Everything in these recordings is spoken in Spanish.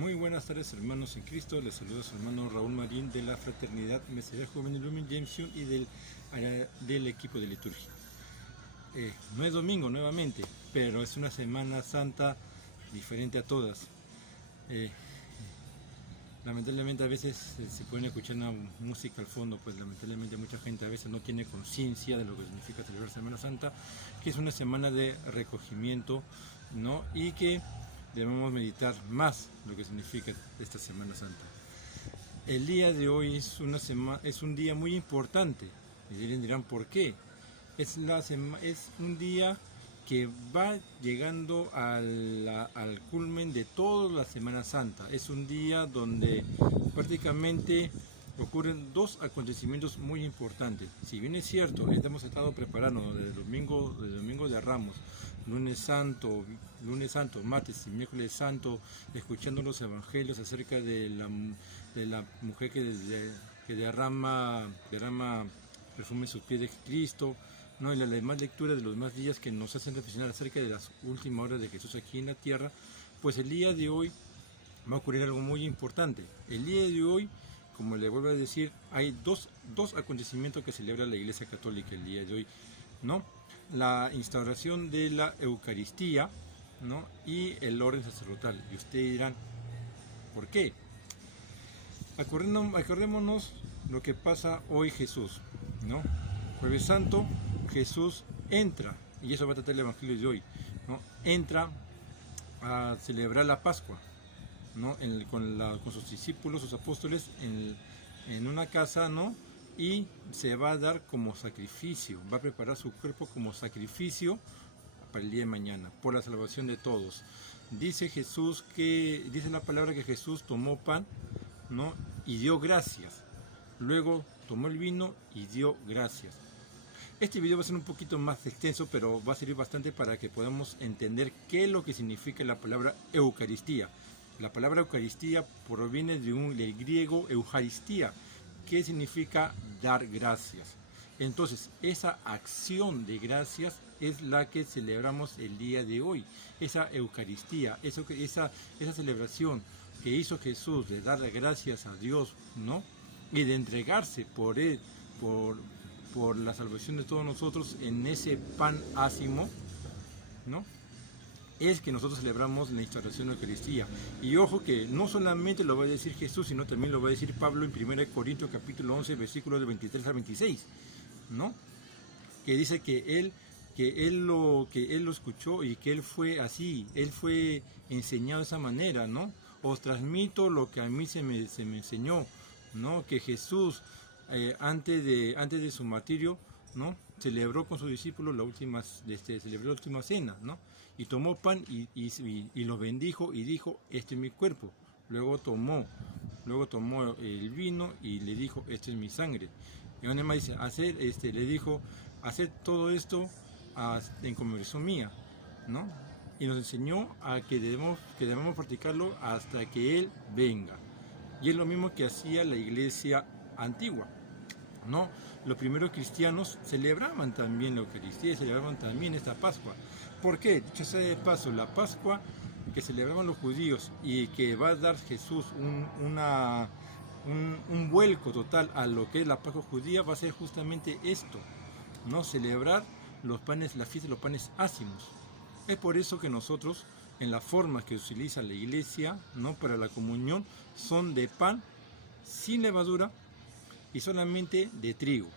Muy buenas tardes, hermanos en Cristo. Les saluda su hermano Raúl Marín de la Fraternidad Mesías Juvenil Lumen Jameson y del equipo de liturgia. No es domingo nuevamente, pero es una Semana Santa diferente a todas. Lamentablemente a veces se puede escuchar una música al fondo, pues lamentablemente mucha gente a veces no tiene conciencia de lo que significa celebrar Semana Santa, que es una semana de recogimiento, ¿no? Y que debemos meditar más lo que significa esta Semana Santa. El día de hoy es un día muy importante, y dirán ¿por qué? Es un día que va llegando al culmen de toda la Semana Santa. Es un día donde prácticamente ocurren dos acontecimientos muy importantes. Si bien es cierto, hemos estado preparando desde el domingo de Ramos, lunes santo, martes y miércoles santo, escuchando los evangelios acerca de la mujer que derrama perfume en sus pies de Cristo, ¿no? Y la demás lectura de los demás días que nos hacen reflexionar acerca de las últimas horas de Jesús aquí en la tierra. Pues el día de hoy va a ocurrir algo muy importante. El día de hoy, como le vuelvo a decir, hay dos acontecimientos que celebra la Iglesia Católica el día de hoy, ¿no? La instauración de la Eucaristía, ¿no? Y el orden sacerdotal. Y ustedes dirán, ¿por qué? Acordémonos lo que pasa hoy Jesús, ¿no? Jueves Santo, Jesús entra, y eso va a tratar el Evangelio de hoy, ¿no? Entra a celebrar la Pascua, ¿no? Con sus discípulos, sus apóstoles, en una casa, ¿no? Y se va a dar como sacrificio, va a preparar su cuerpo como sacrificio para el día de mañana, por la salvación de todos. Dice la palabra que Jesús tomó pan, ¿no? Y dio gracias. Luego tomó el vino y dio gracias. Este video va a ser un poquito más extenso, pero va a servir bastante para que podamos entender qué es lo que significa la palabra Eucaristía. La palabra Eucaristía proviene del griego Eucaristía, que significa dar gracias. Entonces, esa acción de gracias es la que celebramos el día de hoy. Esa Eucaristía, esa celebración que hizo Jesús de dar gracias a Dios, ¿no? Y de entregarse por él, por la salvación de todos nosotros en ese pan ácimo, ¿no? Es que nosotros celebramos la instauración de la Eucaristía. Y ojo que no solamente lo va a decir Jesús, sino también lo va a decir Pablo en 1 Corintios capítulo 11, versículos de 23 a 26, ¿no? Que dice que él lo escuchó y que él fue así, él fue enseñado de esa manera, ¿no? Os transmito lo que a mí se me enseñó, ¿no? Que Jesús antes de su martirio, ¿no? Celebró con sus discípulos celebró la última cena, ¿no? Y tomó pan y lo bendijo y dijo, este es mi cuerpo. Luego tomó el vino y le dijo, esto es mi sangre. Y además dice, le dijo, hacer todo esto en conmemoración mía, ¿no? Y nos enseñó a que debemos practicarlo hasta que Él venga. Y es lo mismo que hacía la iglesia antigua, ¿no? Los primeros cristianos celebraban también la Eucaristía y celebraban también esta Pascua. ¿Por qué? Dicho sea de paso, la Pascua que celebraban los judíos y que va a dar Jesús un vuelco total a lo que es la Pascua judía, va a ser justamente esto, ¿no? Celebrar la fiesta de los panes ácimos. Es por eso que nosotros, en las formas que utiliza la iglesia, ¿no? Para la comunión, son de pan sin levadura y solamente de trigo,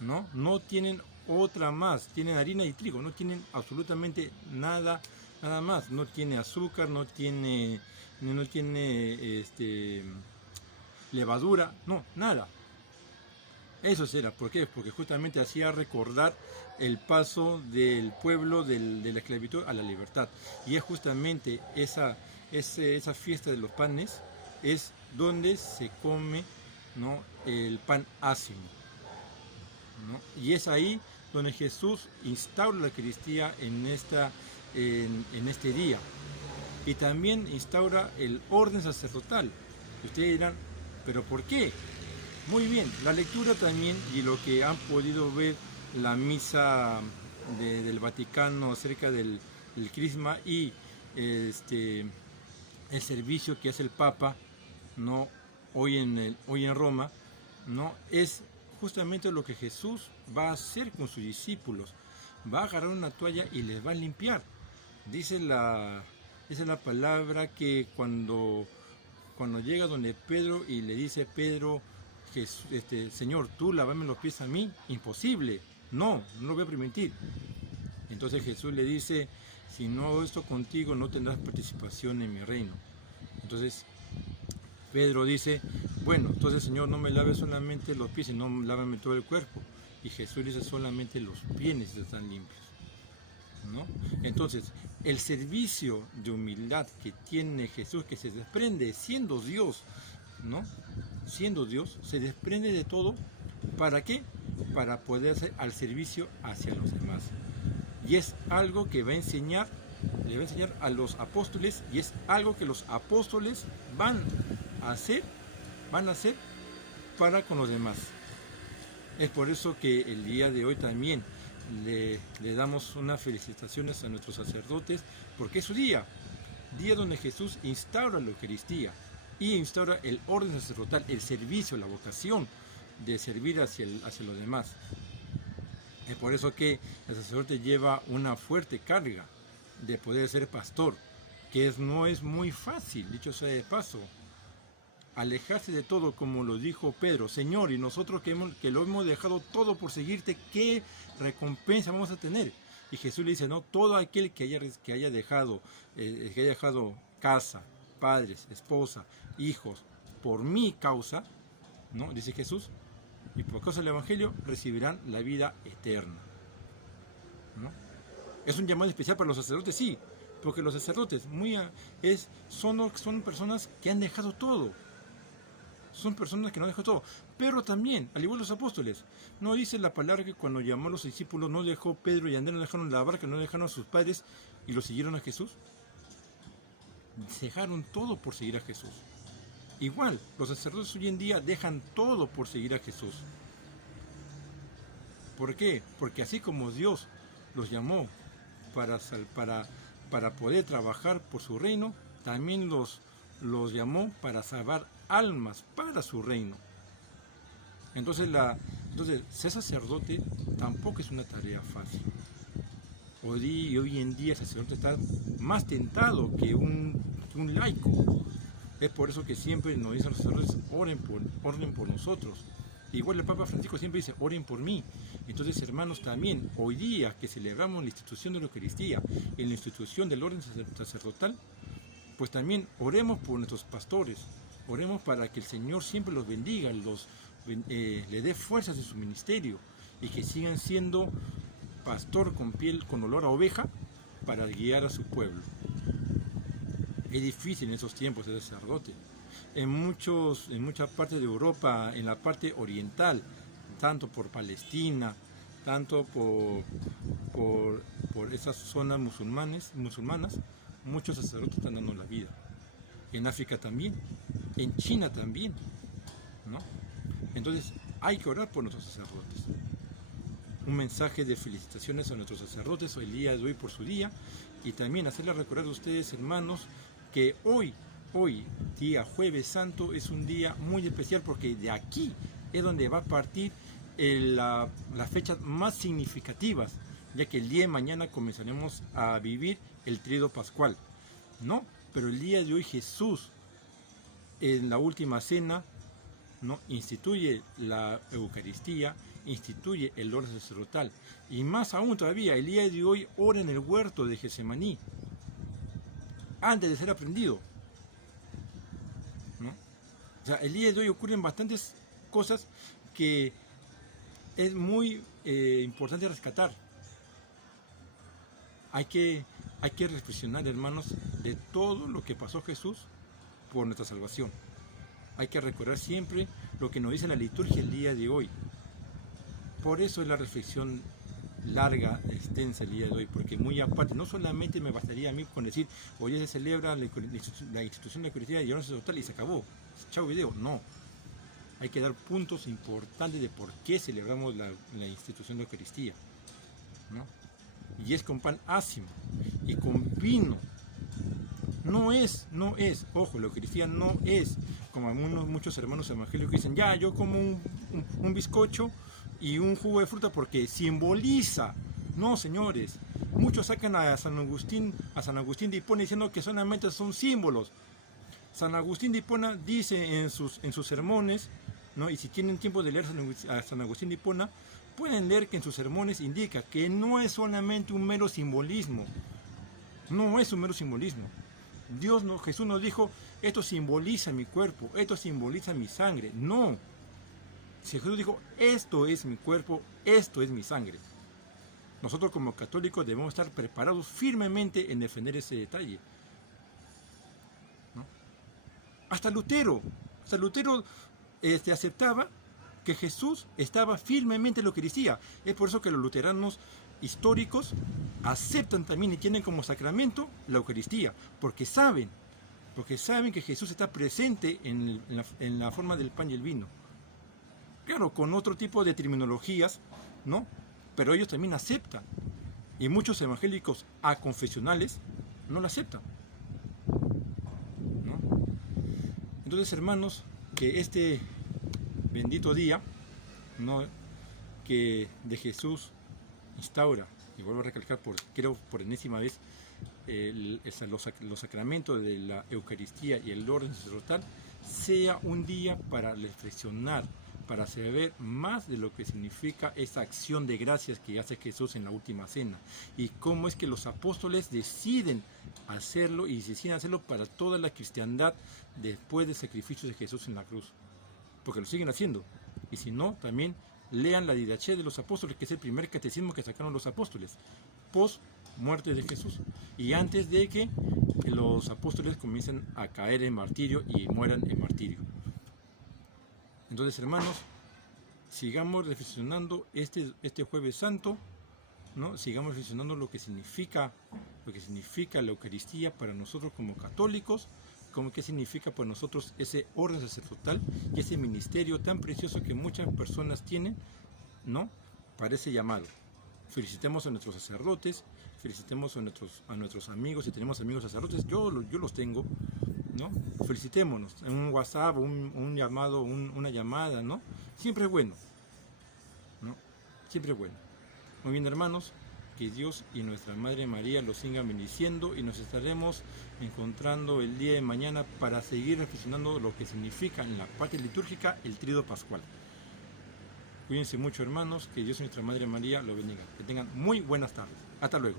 ¿no? No tienen otra más, tienen harina y trigo, no tienen absolutamente nada más, no tiene azúcar, no tiene levadura, no, nada. Eso será, ¿por qué? Porque justamente hacía recordar el paso del pueblo de la esclavitud a la libertad. Y es justamente esa fiesta de los panes, es donde se come, ¿no? El pan ácimo, ¿no? Y es ahí donde Jesús instaura la Eucaristía en este día. Y también instaura el orden sacerdotal. Ustedes dirán, ¿pero por qué? Muy bien, la lectura también y lo que han podido ver la misa del Vaticano acerca del Crisma y el servicio que hace el Papa, ¿no? Hoy en Roma, ¿no? Es justamente lo que Jesús va a hacer con sus discípulos. Va a agarrar una toalla y les va a limpiar. Dice la palabra que cuando llega donde Pedro y le dice Pedro, Señor, tú lávame los pies a mí, imposible, no lo voy a permitir. Entonces Jesús le dice, si no hago esto contigo, no tendrás participación en mi reino. Entonces Pedro dice, bueno, entonces Señor, no me laves solamente los pies, sino lávame todo el cuerpo. Y Jesús dice, solamente los pies están limpios, ¿no? Entonces, el servicio de humildad que tiene Jesús, que se desprende siendo Dios, ¿no? Siendo Dios, se desprende de todo. ¿Para qué? Para poder hacer al servicio hacia los demás. Y es algo que le va a enseñar a los apóstoles, y es algo que los apóstoles van a hacer para con los demás. Es por eso que el día de hoy también le damos unas felicitaciones a nuestros sacerdotes, porque es su día donde Jesús instaura la Eucaristía y instaura el orden sacerdotal, el servicio, la vocación de servir hacia los demás. Es por eso que el sacerdote lleva una fuerte carga de poder ser pastor, que no es muy fácil, dicho sea de paso. Alejarse de todo, como lo dijo Pedro, Señor, y nosotros que lo hemos dejado todo por seguirte, ¿qué recompensa vamos a tener? Y Jesús le dice, no, todo aquel que haya dejado casa, padres, esposa, hijos, por mi causa, ¿no? Dice Jesús, y por causa del Evangelio recibirán la vida eterna, ¿no? Es un llamado especial para los sacerdotes, sí, porque los sacerdotes son personas que han dejado todo. Son personas que no dejó todo, pero también, al igual los apóstoles, no dice la palabra que cuando llamó a los discípulos no dejó Pedro y Andrés, no dejaron la barca, no dejaron a sus padres y los siguieron a Jesús. Dejaron todo por seguir a Jesús. Igual, los sacerdotes hoy en día dejan todo por seguir a Jesús. ¿Por qué? Porque así como Dios los llamó para poder trabajar por su reino, también los llamó para salvar almas para su reino. Entonces ser sacerdote tampoco es una tarea fácil. Hoy en día el sacerdote está más tentado que un laico. Es por eso que siempre nos dicen los sacerdotes, oren por nosotros. Igual el Papa Francisco siempre dice, oren por mí. Entonces, hermanos, también hoy día que celebramos la institución de la Eucaristía, en la institución del orden sacerdotal, pues también oremos por nuestros pastores, oremos para que el Señor siempre los bendiga, le dé fuerzas en su ministerio y que sigan siendo pastor con olor a oveja para guiar a su pueblo. Es difícil en esos tiempos ser sacerdote. En muchas partes de Europa, en la parte oriental, tanto por Palestina, tanto por esas zonas musulmanas, muchos sacerdotes están dando la vida. En África también, en China también, ¿no? Entonces hay que orar por nuestros sacerdotes. Un mensaje de felicitaciones a nuestros sacerdotes el día de hoy por su día, y también hacerles recordar a ustedes, hermanos, que hoy, día Jueves Santo, es un día muy especial porque de aquí es donde va a partir las fechas más significativas, ya que el día de mañana comenzaremos a vivir el Tríodo Pascual, ¿no? Pero el día de hoy Jesús, en la última cena, ¿no?, instituye la Eucaristía, instituye el orden sacerdotal, y más aún todavía, el día de hoy ora en el huerto de Getsemaní, antes de ser aprendido, ¿no? O sea, el día de hoy ocurren bastantes cosas que es muy importante rescatar. Hay que reflexionar, hermanos, de todo lo que pasó Jesús por nuestra salvación. Hay que recordar siempre lo que nos dice la liturgia el día de hoy. Por eso es la reflexión larga, extensa el día de hoy, porque muy aparte, no solamente me bastaría a mí con decir, hoy se celebra la institución de la Eucaristía y orden sacerdotal y se acabó, chao video, no. Hay que dar puntos importantes de por qué celebramos la institución de la Eucaristía, ¿no? Y es con pan ácimo y con vino. No es, ojo, la Eucaristía no es como muchos hermanos evangélicos que dicen, ya, yo como un bizcocho y un jugo de fruta porque simboliza. No, señores, muchos sacan a San Agustín de Hipona diciendo que solamente son símbolos. San Agustín de Hipona dice en sus sermones, ¿no? Y si tienen tiempo de leer a San Agustín de Hipona, pueden leer que en sus sermones indica que no es solamente un mero simbolismo. No es un mero simbolismo. Jesús nos dijo, esto simboliza mi cuerpo, esto simboliza mi sangre. No. Si Jesús dijo, esto es mi cuerpo, esto es mi sangre. Nosotros como católicos debemos estar preparados firmemente en defender ese detalle. ¿No? Hasta Lutero aceptaba que Jesús estaba firmemente en la Eucaristía. Es por eso que los luteranos históricos aceptan también y tienen como sacramento la Eucaristía, porque saben que Jesús está presente en la forma del pan y el vino. Claro, con otro tipo de terminologías, ¿no? Pero ellos también aceptan. Y muchos evangélicos aconfesionales no la aceptan, ¿no? Entonces, hermanos, que este bendito día, ¿no?, que de Jesús instaura, y vuelvo a recalcar creo por enésima vez, los sacramentos de la Eucaristía y el orden sacerdotal, sea un día para reflexionar, para saber más de lo que significa esa acción de gracias que hace Jesús en la última cena, y cómo es que los apóstoles deciden hacerlo y deciden hacerlo para toda la cristiandad después del sacrificio de Jesús en la cruz, porque lo siguen haciendo. Y si no, también lean la Didache de los apóstoles, que es el primer catecismo que sacaron los apóstoles post muerte de Jesús y antes de que los apóstoles comiencen a caer en martirio y mueran en martirio. Entonces, hermanos, sigamos reflexionando este Jueves Santo, ¿no? Sigamos reflexionando lo que significa la Eucaristía para nosotros como católicos, como qué significa para nosotros ese orden sacerdotal y ese ministerio tan precioso que muchas personas tienen, ¿no?, para ese llamado. Felicitemos a nuestros sacerdotes, felicitemos a nuestros amigos, si tenemos amigos sacerdotes, yo los tengo, ¿no? Felicitémonos en un WhatsApp, un llamado, una llamada, ¿no? Siempre es bueno, ¿no? Siempre es bueno. Muy bien, hermanos, que Dios y nuestra Madre María los sigan bendiciendo, y nos estaremos encontrando el día de mañana para seguir reflexionando lo que significa en la parte litúrgica el Tríodo Pascual. Cuídense mucho, hermanos, que Dios y nuestra Madre María los bendiga. Que tengan muy buenas tardes. Hasta luego.